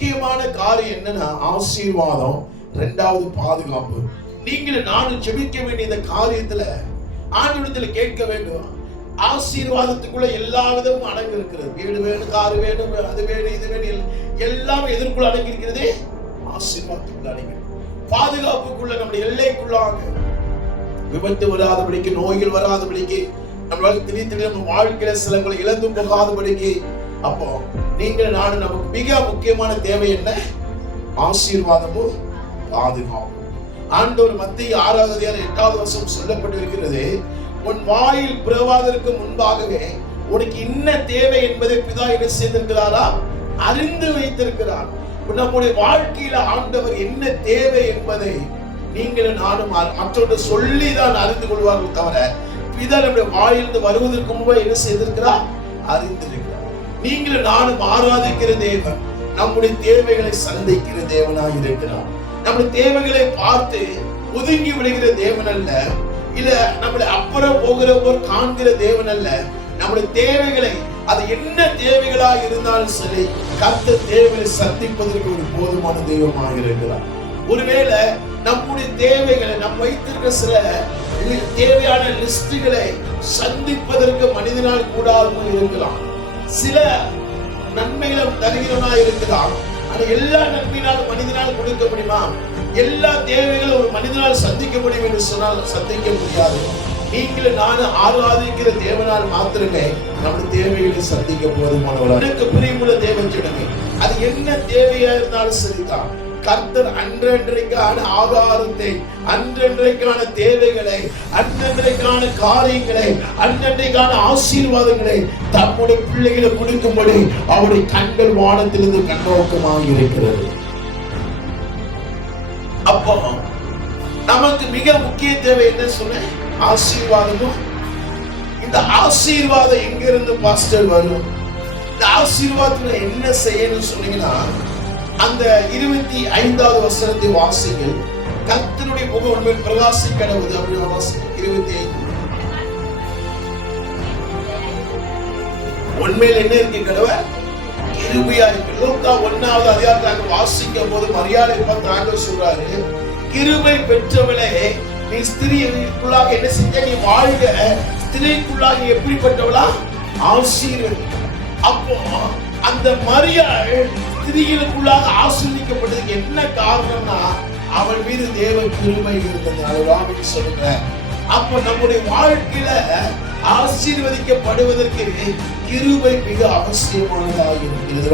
முக்கியமான காரியம் என்னன்னா ஆசீர்வாதம், இரண்டாவது பாதுகாப்பு. நீங்களும் நானும் ஜெபிக்க வேண்டிய இந்த காரியத்துல ஆண்டவரிடத்துல கேட்க வேண்டும். ஆசீர்வாதத்துக்குள்ள எல்லா விதமும் அடங்கி இருக்கிறது. வீடு வேணும், காரு வேணும், அது வேணும், இது வேணும், எல்லாம் எதற்குள்ள அடங்கி இருக்கிறது? ஆசீர்வாதத்துக்குள்ள அடங்கி. பாதுகாப்புக்குள்ள, நம்முடைய எல்லைக்குள்ளாக விபத்து வராதபடிக்கு, நோய்கள் வராதபடிக்கு, நம்மளால திடீர் நம்ம வாழ்க்கையில சிலங்களை இழந்து போகாதபடிக்கு. அப்போ நீங்கள் நானும் நமக்கு மிக முக்கியமான தேவை என்ன? ஆசீர்வாதமும் பாதுகாப்பு. ஆண்டவர் மத்திய 6வது அதிகாரம் 8வது வசனம் சொல்லப்பட்டிருக்கிறது, உன் வாயில் பிறவாதற்கு முன்பாகவே உனக்கு என்ன தேவை என்பதை பிதா என்ன செய்திருக்கிறாரா? அறிந்து வைத்திருக்கிறார். நம்முடைய வாழ்க்கையில ஆண்டவர் என்ன தேவை என்பதை நீங்களும் நானும் மற்றவர்கள் சொல்லிதான் அறிந்து கொள்வார்கள் தவிர, பிதா நம்முடைய வாயிலிருந்து வருவதற்கு முன்பு என்ன செய்திருக்கிறார்? அறிந்திருக்கிறார். நீங்களும் நானும் ஆராதிக்கிற தேவன் நம்முடைய தேவைகளை சந்திக்கிற தேவனாக இருக்கிறார். நம்முடைய தேவைகளை பார்த்து ஒதுங்கி விடுகிற தேவன் அல்ல, இல்ல நம்மளை அப்புறம் போகிறவர் காண்கிற தேவன் அல்ல. நம்முடைய தேவைகளை, அது என்ன தேவைகளா இருந்தாலும் சரி, கர்த்தர் தேவைகளை சந்திப்பதற்கு ஒரு போதுமான தெய்வமாக இருக்கிறார். ஒருவேளை நம்முடைய தேவைகளை, நாம் வைத்திருக்கிற சில தேவையான லிஸ்டுகளை சந்திப்பதற்கு மனிதனால் கூடாமல் இருக்கலாம். சில நன்மைகளை தருகிறவனா இருக்கலாம். ஆனா எல்லா நன்மையினாலும் மனிதனால் கொடுக்க முடியுமா? எல்லா தேவைகளும் ஒரு மனிதனால் சந்திக்க முடியும் என்று சொன்னால் சந்திக்க முடியாது. நீங்களும் நானும் ஆராதிக்கிற தேவனால் மாத்திரமே நம்முடைய தேவைகளை சந்திக்க போதுமானவர்கள். எனக்கு பிரியமுள்ள தேவன் சொல்லுங்க, அது என்ன தேவையா இருந்தாலும் சரிதான். கர்த்தர் அன்றன்றைக்கான ஆகாரத்தை, அன்றன்றைக்கான தேவைகளை, அன்றன்றைக்கான காரியங்களை, அன்றன்றைக்கான ஆசீர்வாதங்களை தம்முடைய பிள்ளைகளை கொடுக்கும்படி அவருடைய கண்கள் வானத்திலிருந்து கண்ணோக்கமாக இருக்கிறது. அப்போ நமக்கு மிக முக்கிய தேவை என்ன சொன்ன? ஆசீர்வாதமும். இந்த ஆசீர்வாதம் எங்க இருந்து பாஸ்டர் வரும்? இந்த ஆசீர்வாதத்துல என்ன செய்யணும்னு சொன்னீங்கன்னா, அந்த 25வது வசனத்தை வாசிங்கள். கர்த்தருடைய முகம் உன்மேல் பிரகாசிக்கடவுது அப்படின்னு வாசிங்க. 25 உன்மேல் என்ன இருக்கு? கடவுள் கிருபையா இருக்கு. லூக்கா 1வது அதிகாரத்துல வாசிக்கும் போது மரியாதை பார்த்து ஆண்டவர் சொல்றாரு, கிருபை பெற்றவளே, நீ ஸ்திரீக்குள்ளாக என்ன செஞ்ச? நீ வாழ்க. ஸ்திரீக்குள்ளாக எப்படிப்பட்டவளா? ஆசீர்வதி. அப்போ அந்த மரியாள் ஸ்திரீகளுக்குள்ளாக ஆசீர்வதிக்கப்பட்டதுக்கு என்ன காரணம்னா, அவள் மீது தேவ கிருபை இருந்தது. அது சொல்லுங்க. அப்ப நம்முடைய வாழ்க்கையில ஆசீர்வதிக்கப்படுவதற்கு கிருபை மிக அவசியமானதாக இருக்கிறது.